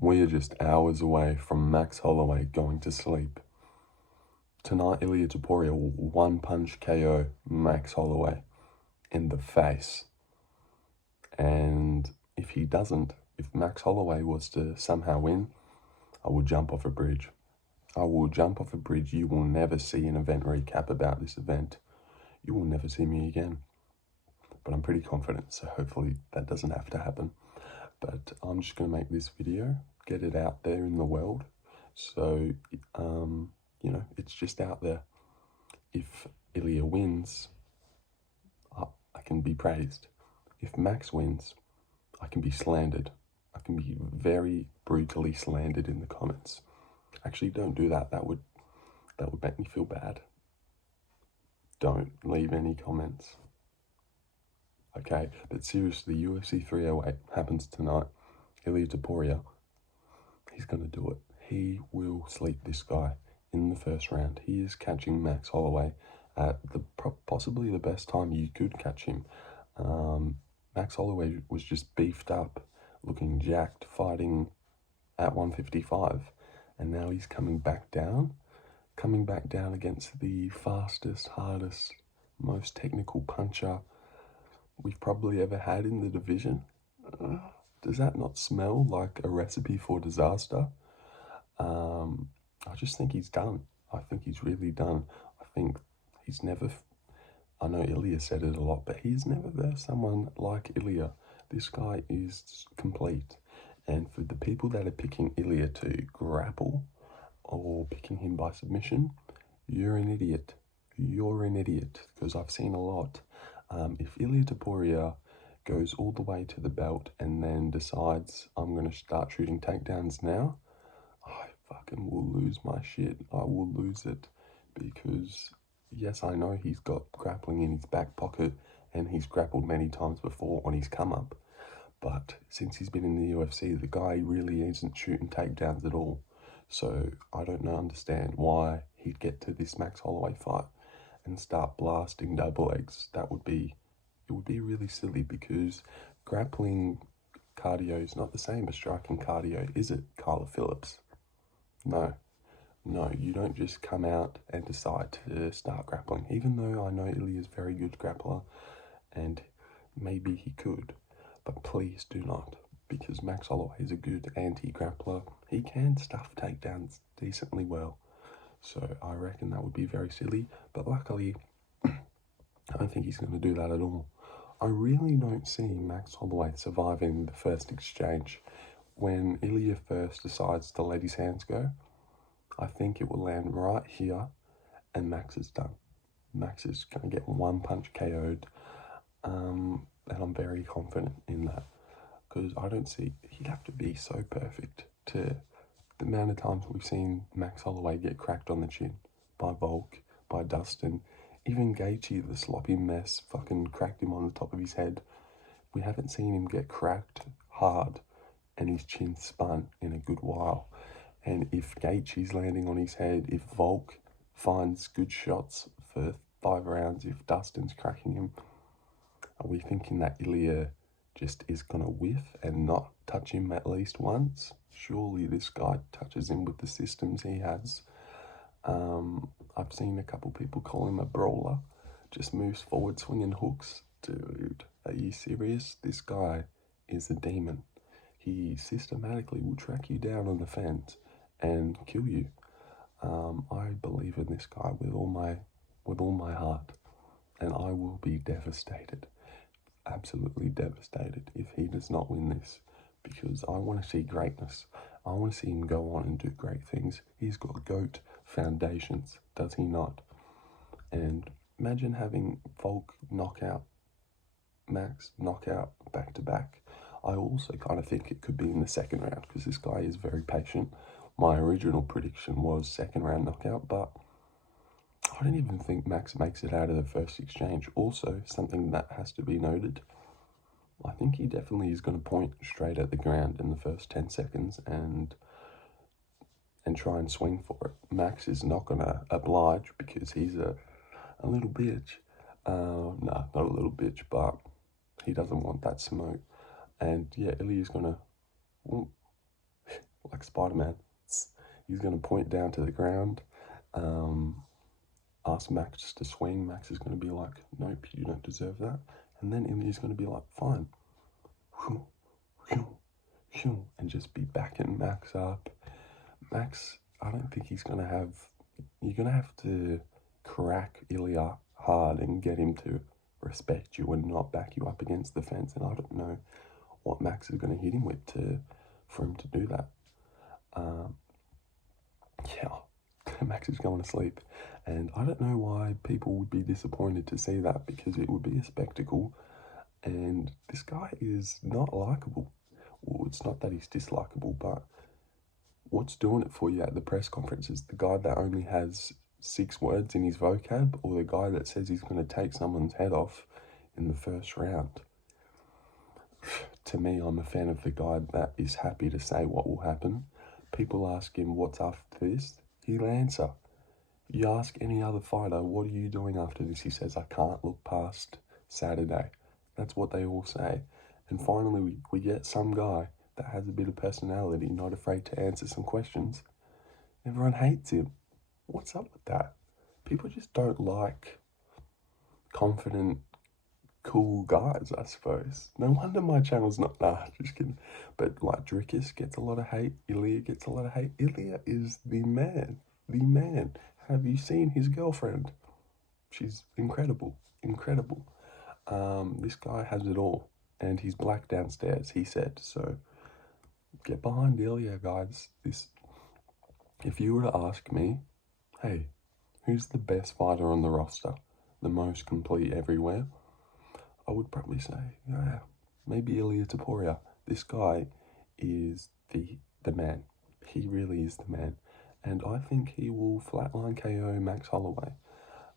We are just hours away from Max Holloway going to sleep. Tonight, Ilia Topuria will one-punch KO Max Holloway in the face. And if he doesn't, if Max Holloway was to somehow win, I will jump off a bridge. I will jump off a bridge. You will never see an event recap about this event. You will never see me again. But I'm pretty confident, so hopefully that doesn't have to happen. But I'm just going to make this video, get it out there in the world. So, you know, it's just out there. If Ilia wins, I can be praised. If Max wins, I can be slandered. I can be very brutally slandered in the comments. Actually, don't do that. That would make me feel bad. Don't leave any comments. Okay, but seriously, UFC 308 happens tonight. Ilia Topuria, he's going to do it. He will sleep this guy in the first round. He is catching Max Holloway at possibly the best time you could catch him. Max Holloway was just beefed up, looking jacked, fighting at 155, and now he's coming back down against the fastest, hardest, most technical puncher we've probably ever had in the division. Does that not smell like a recipe for disaster? I just think he's done. I think he's really done. I think he's never, I know Ilia said it a lot, but he's never versed someone like Ilia. This guy is complete. And for the people that are picking Ilia to grapple or picking him by submission, you're an idiot. You're an idiot, because I've seen a lot. If Ilia Topuria goes all the way to the belt and then decides I'm going to start shooting takedowns now, I fucking will lose my shit. I will lose it, because yes, I know he's got grappling in his back pocket and he's grappled many times before on his come up, but since he's been in the UFC, the guy really isn't shooting takedowns at all. So I don't understand why he'd get to this Max Holloway fight and start blasting double legs. It would be really silly, because grappling cardio is not the same as striking cardio, is it, Carla Phillips? No, you don't just come out and decide to start grappling, even though I know Ilia is a very good grappler and maybe he could, but please do not, because Max Holloway is a good anti-grappler. He can stuff takedowns decently well. So I reckon that would be very silly, but luckily, I don't think he's going to do that at all. I really don't see Max Holloway surviving the first exchange. When Ilia first decides to let his hands go, I think it will land right here, and Max is done. Max is going to get one punch KO'd, and I'm very confident in that, because I don't see, he'd have to be so perfect to the amount of times we've seen Max Holloway get cracked on the chin by Volk, by Dustin, even Gaethje, the sloppy mess, fucking cracked him on the top of his head. We haven't seen him get cracked hard and his chin spun in a good while. And if Gaethje's landing on his head, if Volk finds good shots for 5 rounds, if Dustin's cracking him, are we thinking that Ilia just is going to whiff and not touch him at least once? Surely this guy touches him with the systems he has. I've seen a couple people call him a brawler, just moves forward swinging hooks. Dude, are you serious? This guy is a demon. He systematically will track you down on the fence and kill you. I believe in this guy with all my heart, and I will be devastated, absolutely devastated, if he does not win this, because I want to see greatness. I want to see him go on and do great things. He's got GOAT foundations, does he not? And imagine having Volk knockout, Max knockout back to back. I also kind of think it could be in the second round, because this guy is very patient. My original prediction was second round knockout, but I don't even think Max makes it out of the first exchange. Also, something that has to be noted, I think he definitely is going to point straight at the ground in the first 10 seconds and try and swing for it. Max is not going to oblige, because he's a little bitch. No, not a little bitch, but he doesn't want that smoke. And yeah, Ilia's going to, well, like Spider-Man. He's going to point down to the ground, ask Max to swing. Max is going to be like, nope, you don't deserve that. And then Ilia's going to be like, fine. And just be backing Max up. Max, I don't think he's going to have... You're going to have to crack Ilia hard and get him to respect you and not back you up against the fence. And I don't know what Max is going to hit him with for him to do that. Max is going to sleep. And I don't know why people would be disappointed to see that, because it would be a spectacle. And this guy is not likable. Well, it's not that he's dislikable, but what's doing it for you at the press conference is the guy that only has 6 words in his vocab, or the guy that says he's going to take someone's head off in the first round. To me, I'm a fan of the guy that is happy to say what will happen. People ask him what's after this, he'll answer. You ask any other fighter, what are you doing after this? He says, I can't look past Saturday. That's what they all say. And finally, we get some guy that has a bit of personality, not afraid to answer some questions. Everyone hates him. What's up with that? People just don't like confident, cool guys, I suppose. No wonder my channel's not... Nah, just kidding. But like Drickus gets a lot of hate. Ilia gets a lot of hate. Ilia is the man. The man. Have you seen his girlfriend? She's incredible. Incredible. This guy has it all. And he's black downstairs, he said. So get behind Ilia, guys. If you were to ask me, hey, who's the best fighter on the roster? The most complete everywhere? I would probably say, yeah, maybe Ilia Topuria. This guy is the man. He really is the man. And I think he will flatline KO Max Holloway.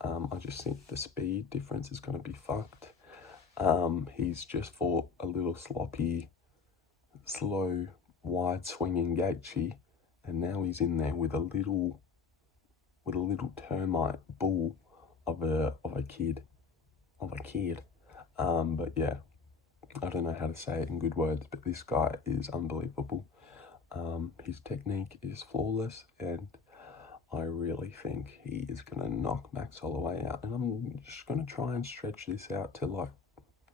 I just think the speed difference is going to be fucked. He's just fought a little sloppy, slow, wide swinging Gaethje, and now he's in there with a little termite bull of a kid. But yeah, I don't know how to say it in good words, but this guy is unbelievable. His technique is flawless, and I really think he is going to knock Max Holloway out. And I'm just going to try and stretch this out to like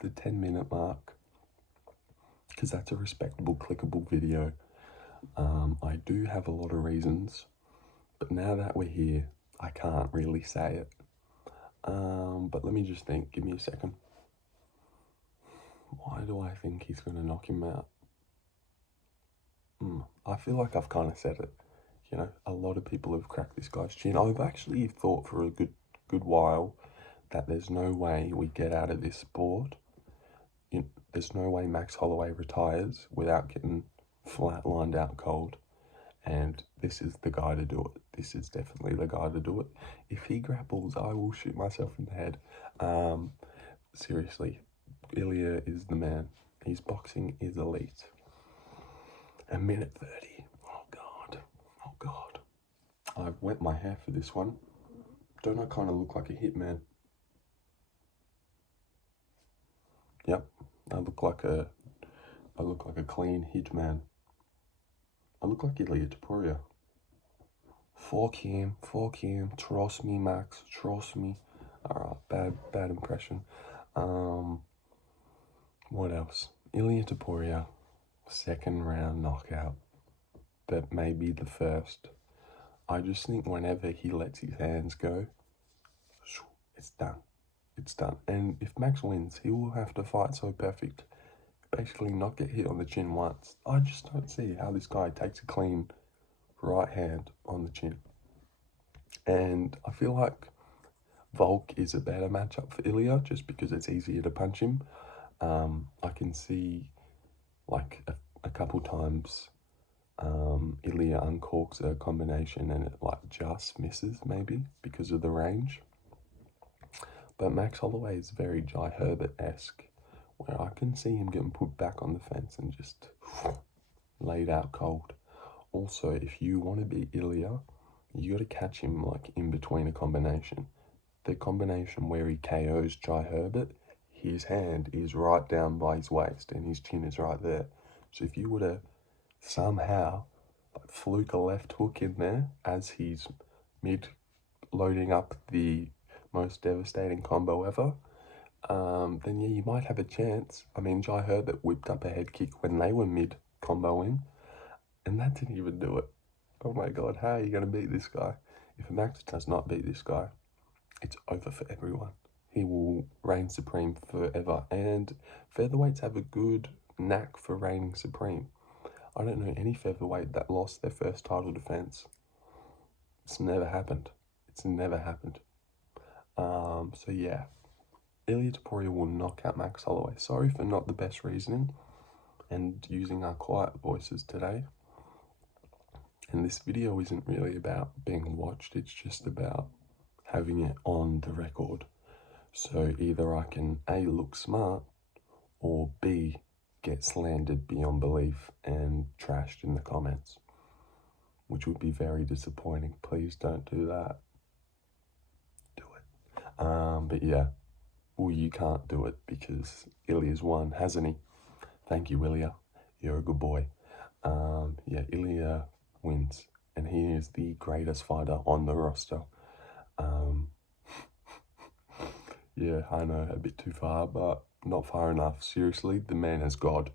the 10-minute mark, because that's a respectable, clickable video. I do have a lot of reasons, but now that we're here, I can't really say it. But let me just think. Give me a second. Why do I think he's going to knock him out? I feel like I've kind of said it. You know, a lot of people have cracked this guy's chin. I've actually thought for a good while that there's no way we get out of this sport. There's no way Max Holloway retires without getting flatlined out cold. And this is the guy to do it. This is definitely the guy to do it. If he grapples, I will shoot myself in the head. Seriously, Ilia is the man. His boxing is elite. A minute 30. Oh God. I've wet my hair for this one. Don't I kind of look like a hitman? Yep, I look like a clean hitman. I look like Ilia Topuria. Fuck him, trust me, Max, trust me. Alright, bad impression. What else? Ilia Topuria, 2nd round knockout, but maybe the first. I just think whenever he lets his hands go, it's done. It's done. And if Max wins, he will have to fight so perfect, basically not get hit on the chin once. I just don't see how this guy takes a clean right hand on the chin. And I feel like Volk is a better matchup for Ilia, just because it's easier to punch him. I can see like a couple times Ilia uncorks a combination and it like just misses, maybe because of the range. But Max Holloway is very Jai Herbert-esque, where I can see him getting put back on the fence and just laid out cold. Also, if you want to beat Ilia, you got to catch him like in between a combination. The combination where he KOs Jai Herbert, his hand is right down by his waist and his chin is right there. So if you were to somehow like fluke a left hook in there as he's mid loading up the most devastating combo ever, then yeah, you might have a chance. I mean, Jai Herbert whipped up a head kick when they were mid comboing, and that didn't even do it. Oh my god, how are you going to beat this guy? If Max does not beat this guy, it's over for everyone. He will reign supreme forever, and featherweights have a good knack for reigning supreme. I don't know any featherweight that lost their first title defense. It's never happened. It's never happened. So yeah, Ilia Topuria will knock out Max Holloway. Sorry for not the best reasoning and using our quiet voices today. And this video isn't really about being watched, it's just about having it on the record. So either I can A, look smart, or B, get slandered beyond belief and trashed in the comments, which would be very disappointing. Please don't do that. Do it. But yeah, well, you can't do it because Ilia's won, hasn't he? Thank you, Ilia. You're a good boy. Yeah, Ilia wins, and he is the greatest fighter on the roster. Yeah, I know, a bit too far, but not far enough. Seriously, the man is God.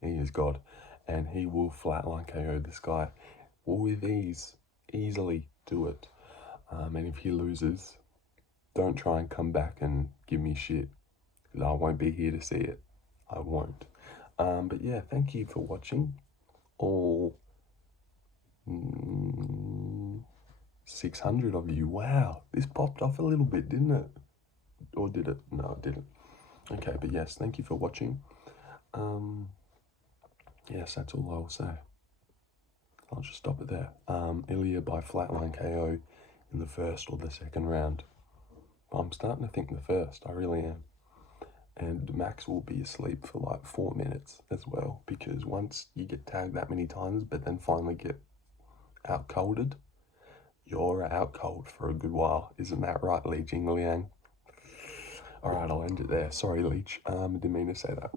He is God, and he will flatline KO this guy with ease, easily do it. And if he loses, don't try and come back and give me shit, because I won't be here to see it. I won't. But yeah, thank you for watching. All 600 of you. Wow, this popped off a little bit, didn't it? Or did it? No, it didn't. Okay, but yes, thank you for watching. Yes, that's all I'll say. I'll just stop it there. Ilia by flatline KO in the first or the second round. I'm starting to think the first, I really am. And Max will be asleep for like 4 minutes as well, because once you get tagged that many times, but then finally get out colded, you're out cold for a good while. Isn't that right, Leech Liang? Alright, I'll end it there. Sorry, Leech. I didn't mean to say that.